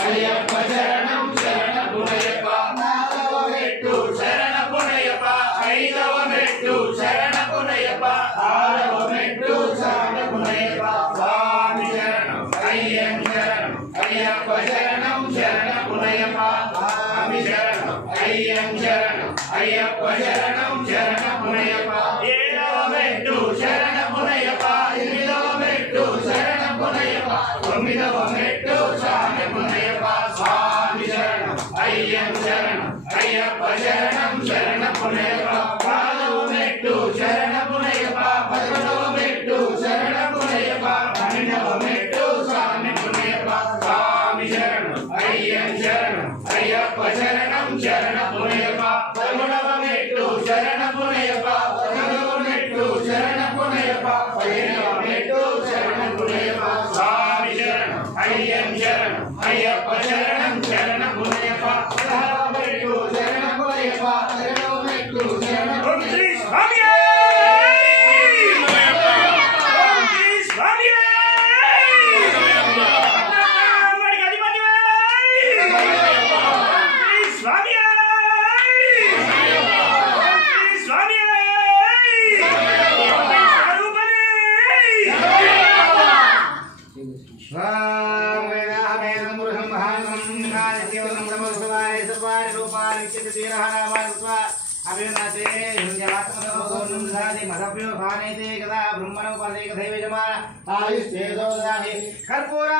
అయ్యప్ప శరణం శరణపునయ్యప్ప నాలుగవ మెట్టు శరణపునయ్యప్ప ఐదవ మెట్టు శరణపునయ్యప్ప ఆరవ మెట్టు శరణపునయ్యప్ప స్వామి శరణం అయ్యం శరణం అయ్యప్ప శరణం శరణపునయ్యప్ప స్వామి శరణం అయ్యం శరణం అయ్యప్ప శరణం శరణపునయ్యప్ప ఏడవ మెట్టు శరణపునయ్యప్ప ఎనిమిదవ మెట్టు శరణపునయ్యప్ప తొమ్మిదవ మెట్టు శరణపునయ్యప్ప స్వామి శరణం అయ్యం శరణం అయ్యప్ప శరణం శరణపునయ్యప్ప పదవ మెట్టు శరణపునయ్యప్ప పదకొండవ మెట్టు శరణపునయ్యప్ప పన్నెండవ మెట్టు శరణపునయ్యప్ప స్వామి శరణం అయ్యం శరణం అయ్యప్ప శరణం శరణపునయ్యప్ప పదమూడవ మెట్టు శరణపునయ్యప్ప పదకొండవ మెట్టు శరణపునయ్యప్ప పదిహేనవ మెట్టు శరణపునయ్యప్ప స్వామి శరణం అయ్యం శరణం అయ్యప్ప శరణం శరణపునయ్యప్ప పదహారవ మెట్టు శరణపునయ్యప్ప పదిహేడవ మెట్టు శరణపునయ్యప్ప कर्पूरा